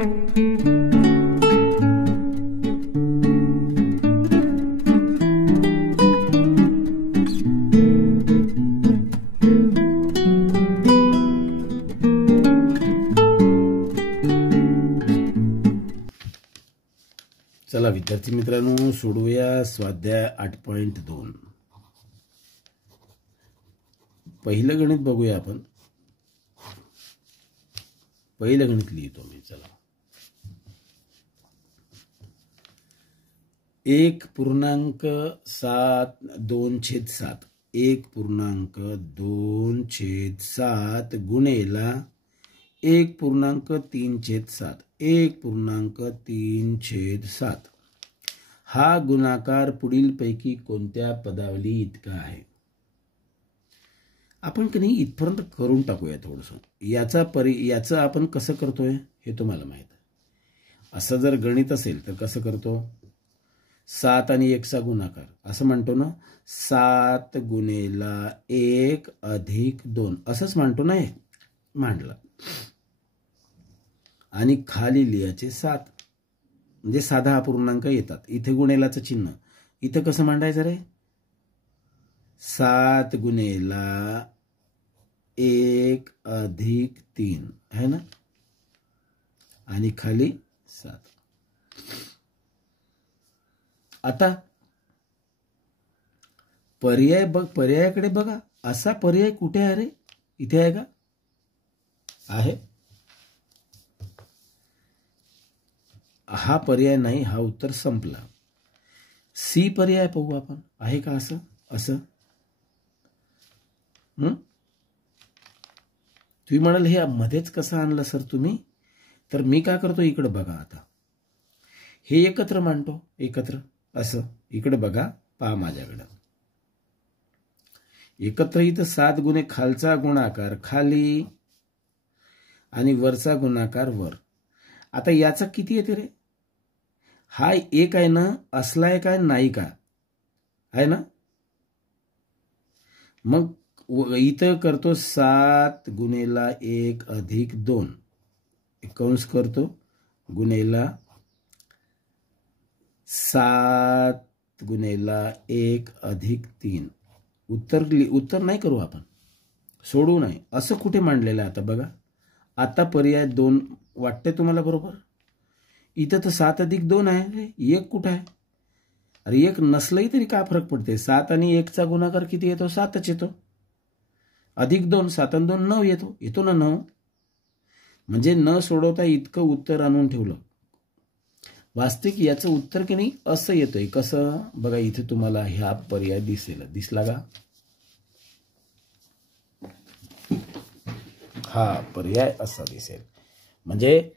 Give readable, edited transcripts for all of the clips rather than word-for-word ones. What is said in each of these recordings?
चला विद्यार्थी मित्रांनो, सोडवूया स्वाध्याय 8.2. पहिलं गणित बघूया आपण. पहिलं गणित लिहितो मी. चला, 1.2/7 1.2/7 गुणेला 1.3/7 1.3/7 हा गुणाकार पुढील पैकी कोणत्या पदावली इतका आहे? आपण की नाही इथपर्यंत करून टाकूया थोडंसं. याचं आपण कसं करतोय हे तुम्हाला माहित आहे. असं जर गणित असेल तर कसं करतो? 7 आणि 1 चा गुणाकार असं म्हणतो ना, 7 गुणेला 1 अधिक 2 असंच म्हणतो ना. हे मांडला आणि खाली लिहायचे 7 म्हणजे साधा अपूर्णांक येतात. इथे गुणेलाचं चिन्ह इथं कसं मांडायचं रे? 7 गुणेला 1 अधिक 3 है ना, आणि खाली 7. आता पर्याय पर्यायाकडे बघा. असा पर्याय कुठे आहे रे? इथे आहे का? आहे. हा पर्याय नाही, हा उत्तर संपला. सी पर्याय पाहू आपण, आहे का असं? असं तुम्ही म्हणाल हे मध्येच कसं आणलं सर तुम्ही? तर मी काय करतो, इकडे बघा. आता हे एकत्र मांडतो, एकत्र असं. इकडे बघा, पहा माझ्याकडे एकत्र. इथं 7 गुणे खालचा गुणाकार खाली आणि वरचा गुणाकार वर. आता याचा किती येते रे? हा एक आहे ना, असलाय काय नाही का? आहे ना. मग इथं करतो 7 गुणेला 1 अधिक 2 कंस करतो गुणेला 7 गुणेला 1 अधिक 3. उत्तर नाही करू आपण, सोडू नाही. असं कुठे मांडलेलं आहे आता बघा. आता पर्याय 2 वाटते तुम्हाला बरोबर? इथं तर 7 अधिक 2 आहे. 1 कुठं आहे? अरे 1 नसलंही तरी काय फरक पडते? 7 आणि 1 चा गुणाकार किती येतो? 7च येतो. अधिक 2, 7 आणि 2 9 येतो ना 9. म्हणजे न सोडवता इतकं उत्तर आणून ठेवलं. वास्तविक याचं उत्तर की नाही असं येतंय. कसं बघा, इथे तुम्हाला ह्या पर्याय दिसला का? हा पर्याय असा दिसेल. म्हणजे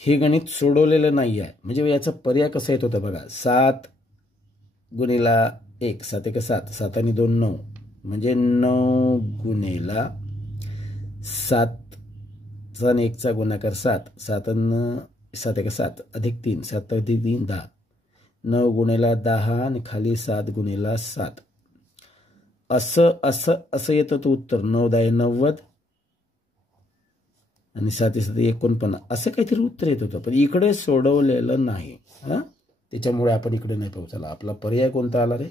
हे गणित सोडवलेलं नाही आहे. म्हणजे याचा पर्याय कसा येत होता बघा. 7 गुणेला 1 7 1 7 7 आणि 2 9 म्हणजे 9 गुणेला 7 आणि 1 चा गुणाकार 7 7 7 1 7 अधिक 3 7 अधिक 3 10 9 गुणेला 10 आणि खाली 7 गुणेला 7 असं येतं तो उत्तर. 9 10 90 आणि 7 7 49 असं काहीतरी उत्तर येत होतं. पण इकडे सोडवलेलं नाही. त्याच्यामुळे आपण इकडे नाही पाहू. चला, आपला पर्याय कोणता आला रे?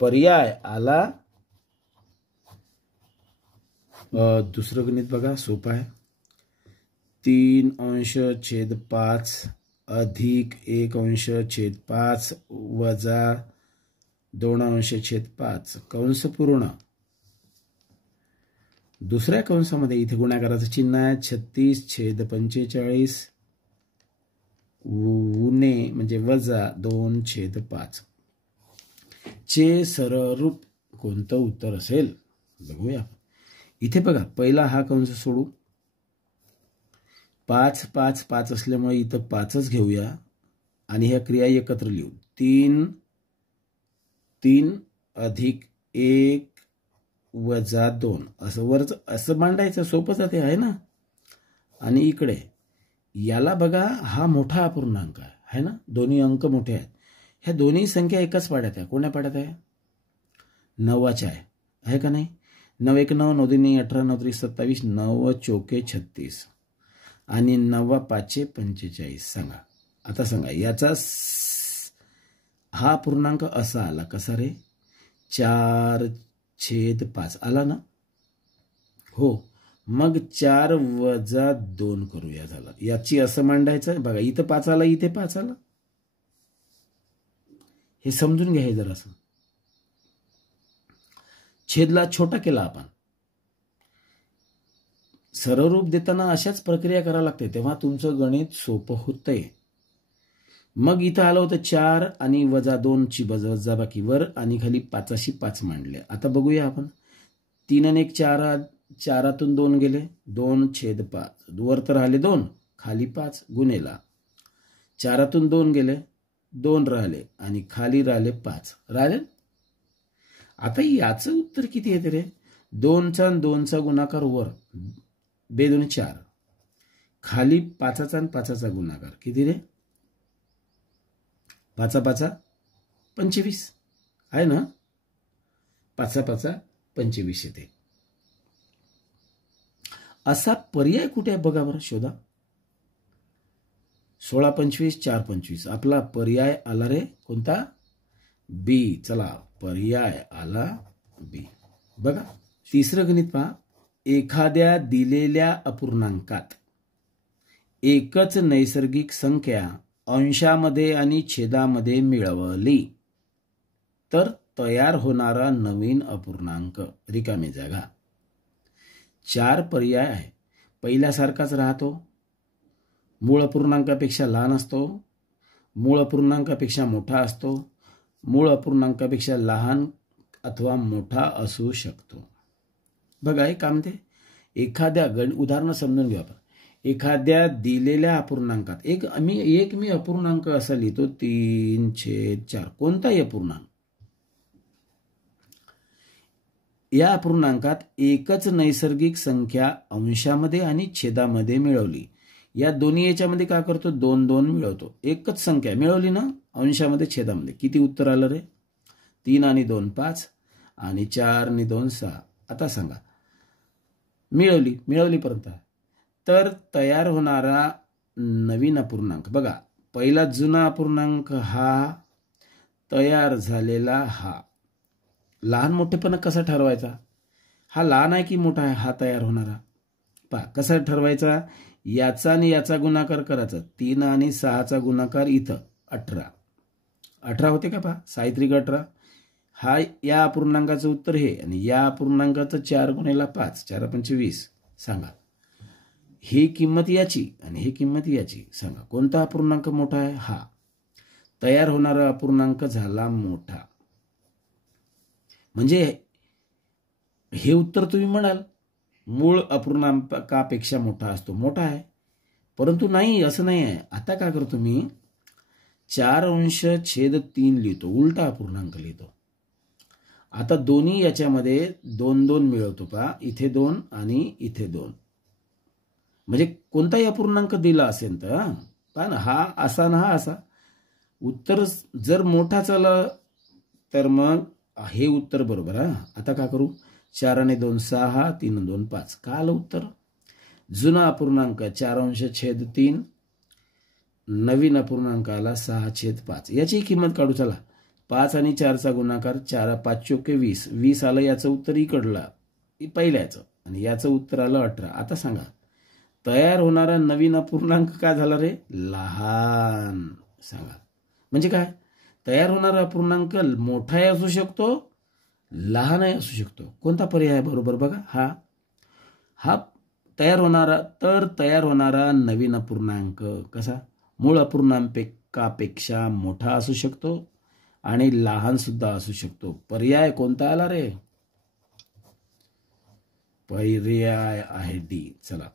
पर्याय आला दुसरं गणित बघा, सोपं आहे. 3/5 अधिक 1/5 वजा 2/5 कंस पूर्ण. दुसऱ्या कंसामध्ये इथे गुणाकाराचं चिन्ह आहे. 36/45 उणे म्हणजे वजा 2/5 चे सरळ रूप कोणतं उत्तर असेल बघूया. इथे बघा, पहिला हा कंस सोडू. 5 5 5 असल्यामुळे इथं 5च घेऊया आणि ह्या क्रिया एकत्र लिहू. 3 अधिक 1 वजा 2 असं वरच असं मांडायचं. सोपं जाते आहे ना. आणि इकडे याला बघा, हा मोठा अपूर्णांक आहे ना. दोन्ही अंक मोठे आहेत. ह्या दोन्ही संख्या एकाच पाड्यात आहे. कोण्या पाड्यात आहे? 9च्या आहे का नाही? 9 1 9, 9 2 18, 9 3 27, 9 चोके 36 आणि 9 5 45. सांगा आता, सांगा याचा हा पूर्णांक असा आला कसा रे? 4/5 आला ना? हो, मग 4 वजा 2 करूया. झालं. याची असं मांडायचं बघा, इथं 5 आला, इथे 5 आला. हे समजून घ्या. हे जरासं छेदला छोटा केला आपण. सरळ रूप देताना अशाच प्रक्रिया करावी लागते, तेव्हा तुमचं गणित सोपं होतंय. मग इथं आलं होतं 4 आणि वजा 2 ची वजाबाकी वर आणि खाली 5शी 5 मांडले. आता बघूया आपण. 3 आणि 1 4, 4तून 2 गेले, 2/5. वर तर राहिले 2, खाली 5 गुणेला. 4तून 2 गेले, 2 राहिले आणि खाली राहिले 5 राहिले. आता याचं उत्तर किती येते रे? 2चा आणि 2चा गुणाकार वर 2 2 4, खाली 5चा आणि 5चा गुणाकार किती रे? 5 5 25 आहे ना? 5 5 25 येते. असा पर्याय कुठे आहे बघा बरं, शोधा. 16 25 4 25. आपला पर्याय आला रे कोणता? बी. चला, पर्याय आला बी. बघा तिसरं गणित पहा. एखाद्या दिलेल्या अपूर्णांकात एकच नैसर्गिक संख्या अंशामध्ये आणि छेदामध्ये मिळवली तर तयार होणारा नवीन अपूर्णांक. रिकामी जागा. 4 पर्याय आहे. पहिल्यासारखाच राहतो. मूळ अपूर्णांकापेक्षा लहान असतो, मूळ अपूर्णांकापेक्षा मोठा असतो, मूळ अपूर्णांकापेक्षा लहान अथवा मोठा असू शकतो. बघा हे काम ते. एखाद्या उदाहरण समजून घेऊ आपण. एखाद्या दिलेल्या अपूर्णांकात एक मी अपूर्णांक असा लिहितो 3/4. कोणताही अपूर्णांक. या अपूर्णांकात एकच नैसर्गिक संख्या अंशामध्ये आणि छेदामध्ये मिळवली. या दोन्ही याच्यामध्ये काय करतो? 2 2 मिळवतो. एकच संख्या मिळवली ना अंशामध्ये छेदामध्ये. किती उत्तर आलं रे? 3 आणि 2 5 आणि 4 आणि 2 6. आता सांगा, मिळवली पर्यंत तर तयार होणारा नवीन अपूर्णांक. बघा पहिला जुना अपूर्णांक हा, तयार झालेला हा. लहान मोठेपणा कसा ठरवायचा? हा लहान आहे की मोठा आहे हा तयार होणारा? पहा कसा ठरवायचा. याचा आणि याचा गुणाकार करायचा. 3 आणि 6चा गुणाकार इथं 18 होते का? पहा 6 18. हा या अपूर्णांकाचं उत्तर हे आणि या अपूर्णांकाचं 4 गुणेला 5 4 25. सांगा ही किंमत याची आणि ही किंमत याची. सांगा कोणता अपूर्णांक मोठा आहे? हा. तयार होणारा अपूर्णांक झाला मोठा. म्हणजे हे उत्तर तुम्ही म्हणाल मूळ अपूर्णांकापेक्षा मोठा असतो. मोठा आहे, परंतु नाही, असं नाही आहे. आता काय करतो मी? 4/3 लिहितो, उलटा अपूर्णांक लिहितो. आता दोन्ही याच्यामध्ये 2 2 मिळवतो. पहा इथे 2 आणि इथे 2. म्हणजे कोणताही अपूर्णांक दिला असेल तर पहा ना, हा असा ना हा असा. उत्तर जर मोठा झालं तर मग हे उत्तर बरोबर. आता काय करू? 4 आणि 2 6, 3 आणि 2 5. का आलं उत्तर? जुना अपूर्णांक 4/3, नवीन अपूर्णांक आला 6/5. याची किंमत काढू. चला 5 आणि 4चा गुणाकार 4 5 चोके 20. 20 आलं. याचं उत्तर इकडला पहिल्याचं आणि याचं उत्तर आलं 18. आता सांगा तयार होणारा नवीन अपूर्णांक काय झाला रे? लहान. सांगा म्हणजे काय? तयार होणारा अपूर्णांक मोठाही असू शकतो, लहानही असू शकतो. कोणता पर्याय बरोबर बघा? हा तयार होणारा नवीन अपूर्णांक कसा? मूळ अपूर्णांकापेक्षा मोठा असू शकतो आणि लहान सुद्धा असू शकतो. पर्याय कोणता आला रे? पर्याय आहे डी. चला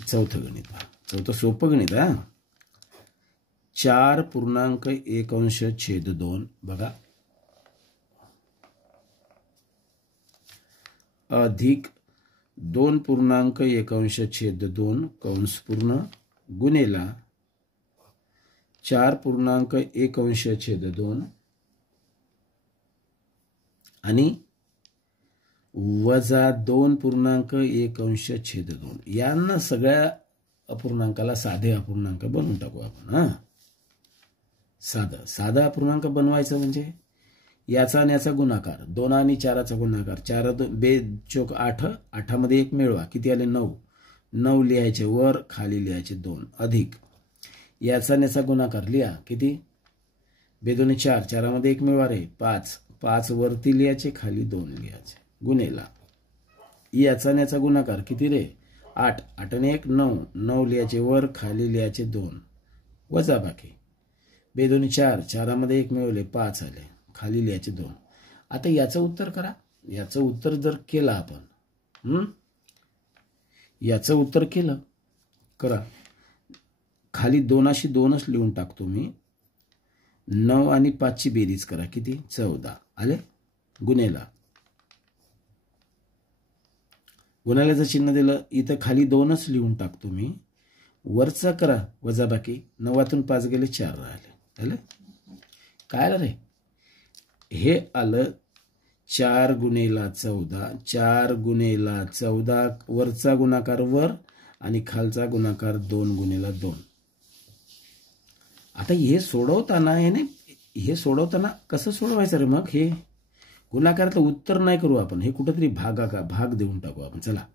चौथं गणित. चौथं सोपं गणित. 4.1/2 बघा अधिक 2.1/2 कंस पूर्ण गुणेला 4.1/2 आणि वजा 2.1 यांना सगळ्या अपूर्णांकाला साधे अपूर्णांक बनवून टाकू आपण. साधा अपूर्णांक बनवायचं म्हणजे याचा आणि याचा गुणाकार, 2 आणि 4चा गुणाकार, 4 2 चोक 8, 8 मध्ये 1 मिळवा, किती आले 9, 9 लिहायचे वर, खाली लिहायचे 2, अधिक याचा आणि याचा गुणाकार लिहा, किती 2 2 4, 4 मध्ये 1 मिळवा रे 5, 5 वरती लिहायचे, खाली 2 लिहायचे, गुणेला याचा आणि याचा गुणाकार किती रे 8, 8 आणि 1 9, 9 लिहायचे वर, खाली लिहायचे 2, वजा बाकी 2 2 4, 4 मध्ये 1 मिळवले 5 आले, खाली लिहायचे 2. आता याचं उत्तर करा. याचं उत्तर जर केलं आपण, याचं उत्तर केलं करा, खाली 2शी 2च लिहून टाकतो मी. 9 आणि 5ची बेरीज करा, किती 14 आले, गुणेला गुणाल्याचं चिन्ह दिलं, इथं खाली 2च लिहून टाकतो मी. वरचा करा वजाबाकी, 9तून 5 गेले 4 राहिले, आले काय आलं रे, हे आलं 4 गुणेला 14, 4 गुणेला 14, वरचा गुणाकार वर आणि खालचा गुणाकार 2 गुणेला 2. आता हे सोडवताना हे सोडवताना कसं सोडवायचं रे मग, हे गुणाकारातलं उत्तर नाही करू आपण, हे कुठेतरी भाग देऊन टाकू आपण. चला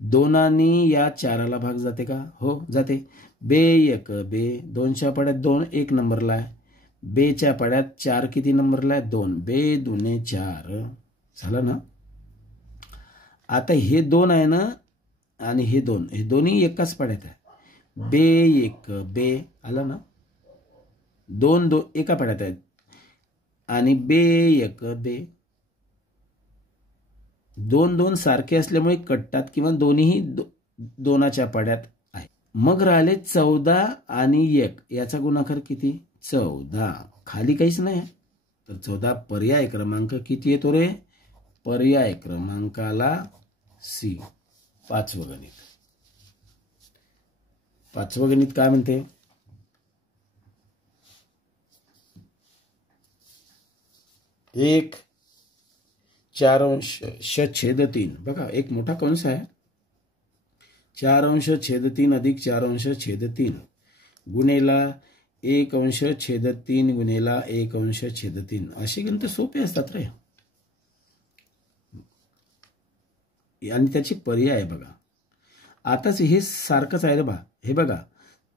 2 आणि या 4ला भाग जाते का, हो जाते. बे 1 बे, 2च्या पाड्यात 2 1 नंबरला आहे, बेच्या पाड्यात 4 किती नंबरला आहे 2, बे 2 4 झालं ना. आता हे 2 आहे ना आणि हे 2, हे दोन्ही एकाच पाड्यात आहे. बे 1 बे आलं ना, 2 2 एका पाड्यात आहेत आणि बे 1 बे, 2 2 सारखे असल्यामुळे कटतात किंवा दोन्ही 2च्या पाड्यात आहे. मग राहिले 14 आणि 1, याचा गुणाकार किती 14, खाली काहीच नाही तर 14 पर्याय क्रमांक किती येतो रे, पर्याय क्रमांकाला सी. 5वं गणित. 5वं गणित काय म्हणते, 1 4/3 बघा, एक मोठा कंस आहे, 4/3 अधिक 4/3 गुणेला 1/3 गुणेला 1/3. अशी गणित सोपे असतात रे, आणि त्याची पर्याय बघा. आताच हे सारखंच आहे रे बा, हे बघा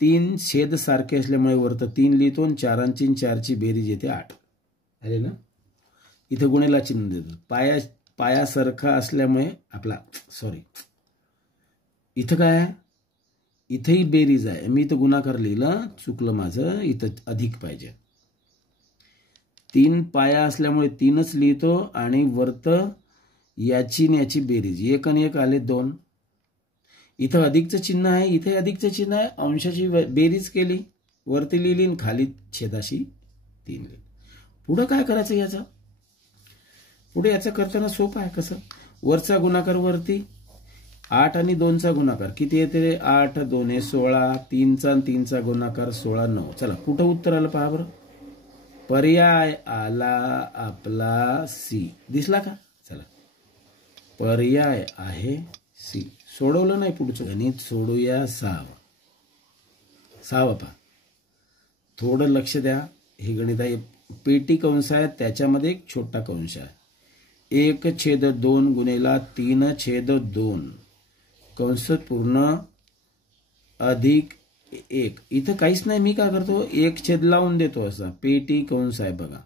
3 छेद सारखे असल्यामुळे वरतं 3 लिहितो आणि 4ची 4ची बेरीज येते 8, अरे ना. इथं गुणेला चिन्ह देतो, पायासारखा असल्यामुळे आपला इथं काय आहे, इथंही बेरीज आहे, मी इथं गुणाकार लिहिलं, चुकलं माझं, इथं अधिक पाहिजे. 3 पाया असल्यामुळे 3च लिहितो आणि वरतं याची आणि याची बेरीज 1 आणि 1 आले 2. इथं अधिकचं चिन्ह आहे, इथे अधिकचं चिन्ह आहे, अंशाची बेरीज केली, वरती लिहिली आणि खाली छेदाशी 3 लिहिली. पुढं काय करायचं याचं, पुढे याचं करताना सोपं आहे. कसं, वरचा गुणाकार वरती, 8 आणि 2चा गुणाकार किती येते रे, 8 2 16, 3चा आणि 3चा गुणाकार 16 9. चला कुठं उत्तर आलं पहा बरं, पर्याय आला आपला सी, दिसला का. चला पर्याय आहे सी. सोडवलं नाही, पुढचं गणित सोडूया. 6वं पहा, थोडं लक्ष द्या. हे गणित आहे, पेटी कंस आहे, त्याच्यामध्ये एक छोटा कंस आहे, 1/2 गुणेला 3/2 कंस पूर्ण अधिक 1. इथं काहीच नाही, मी काय करतो 1 छेद लावून देतो, असा पेटी कंस आहे बघा.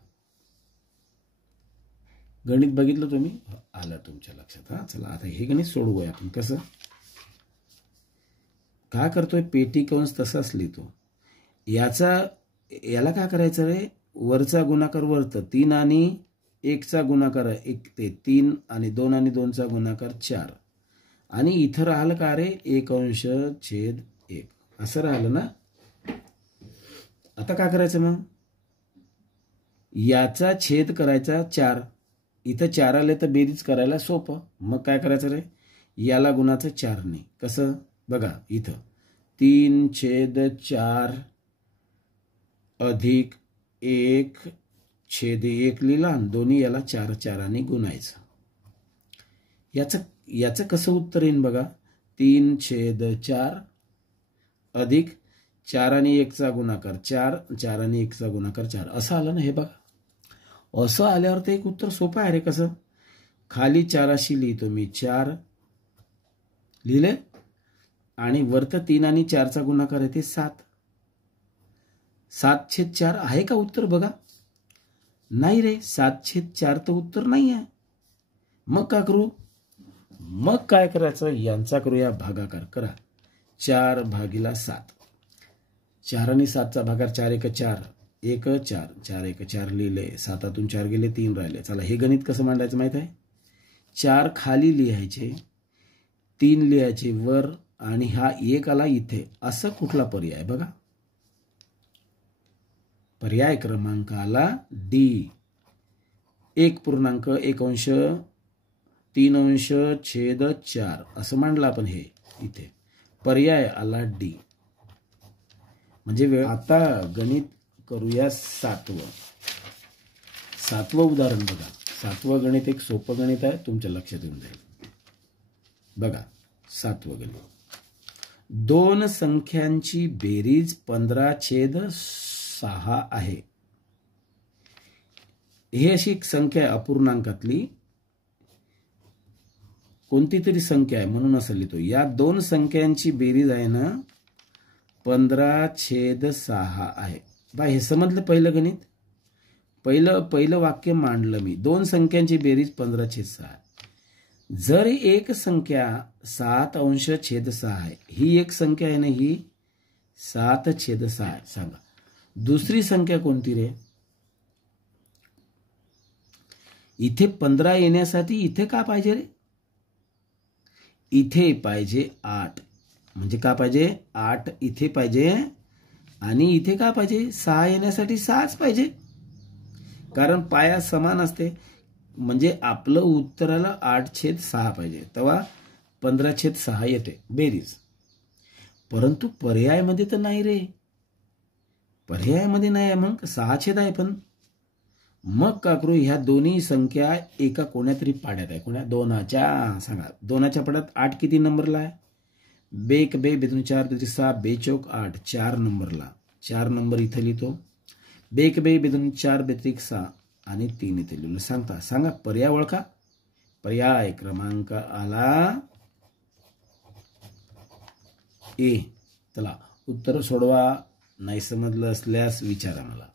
गणित बघितलं तुम्ही, आलं तुमच्या लक्षात. हा चला आता हे गणित सोडवूया आपण. कसं काय करतोय, पेटी कंस तसाच लिहितो. याला काय करायचं रे, वरचा गुणाकार वरतं 3 आणि 1चा गुणाकार 1 ते 3 आणि 2 आणि 2चा गुणाकार 4 आणि इथं राहिलं का रे 1/1 असं राहिलं ना. आता काय करायचं मग, याचा छेद करायचा 4, इथं 4 आले तर बेरीज करायला सोपं. मग काय करायचं रे, याला गुणाचं 4ने. कसं बघा, इथं 3/4 अधिक 1/1 लिहिला आणि दोन्ही याला 4 4 गुणायचं. याचं कसं उत्तर येईल बघा. 3/4 अधिक 4 आणि 1चा गुणाकार 4, 4 आणि 1चा गुणाकार 4 असं आलं ना. हे बघा असं आल्यावर ते एक उत्तर सोपं आहे रे. कसं खाली 4 अशी लिहितो मी, 4 लिहिले आणि वरतं 3 आणि 4चा गुणाकार आहे ते 7. 7/4 आहे का उत्तर बघा. नाही रे, 7/4 तर उत्तर नाही आहे. मग का करू. मग काय करायचं, यांचा करूया भागाकार. करा 4/7. 4 आणि 7चा भागाकार 4 × 4 1 4 4 1 4 लिहिले. 7तून 4 गेले 3 राहिले. चला हे गणित कसं मांडायचं माहित आहे. 4 खाली लिहायचे, 3 लिहायचे वर आणि हा 1 आला इथे. असं कुठला पर्याय बघा. पर्याय क्रमांक आला डी. 1.1/3/4 असं मांडलं आपण. हे इथे पर्याय आला डी. म्हणजे आता गणित करूया 7वं उदाहरण बघा. 7वं गणित एक सोपं गणित आहे, तुमच्या लक्षात येऊन जाईल. बघा 7वं गणित. 2 संख्यांची बेरीज 15/6 आहे. ही अशी एक संख्या आहे अपूर्णांकातली, कोणती तरी संख्या आहे म्हणून असं लिहितो. या 2 संख्यांची बेरीज आहे ना 15/6 आहे. बा हे समजलं पहिलं गणित. पहिलं वाक्य मांडलं मी. 2 संख्यांची बेरीज 15/6 आहे. जर एक संख्या 7/6 आहे, ही एक संख्या आहे ना, ही 7/6 आहे. सांगा दुसरी संख्या कोणती रे. इथे 15 येण्यासाठी इथे का पाहिजे रे. इथे पाहिजे 8. म्हणजे का पाहिजे 8 इथे पाहिजे. आणि इथे का पाहिजे 6 येण्यासाठी 6च पाहिजे. कारण पाया समान असते. म्हणजे आपलं उत्तराला 8/6 पाहिजे. तेव्हा 15/6 येते बेरीज. परंतु पर्यायामध्ये तर नाही रे. पर्यायामध्ये नाही आहे. मग 6 आहे. पण मग का करू. ह्या दोन्ही संख्या एका कोण्यातरी पाड्यात आहे. कोण्या 2च्या. सांगा 2च्या पाड्यात 8 किती नंबरला आहे. 2 2 2 4 2 6 2 4 8 4 नंबरला. 4 नंबर इथे लिहितो. 2 2 2 4 2 6 आणि 3 इथे लिहिलं. सांगा पर्याय ओळखा. पर्याय क्रमांक आला ए. चला उत्तर सोडवा. नाही समजलं असल्यास विचारा मला.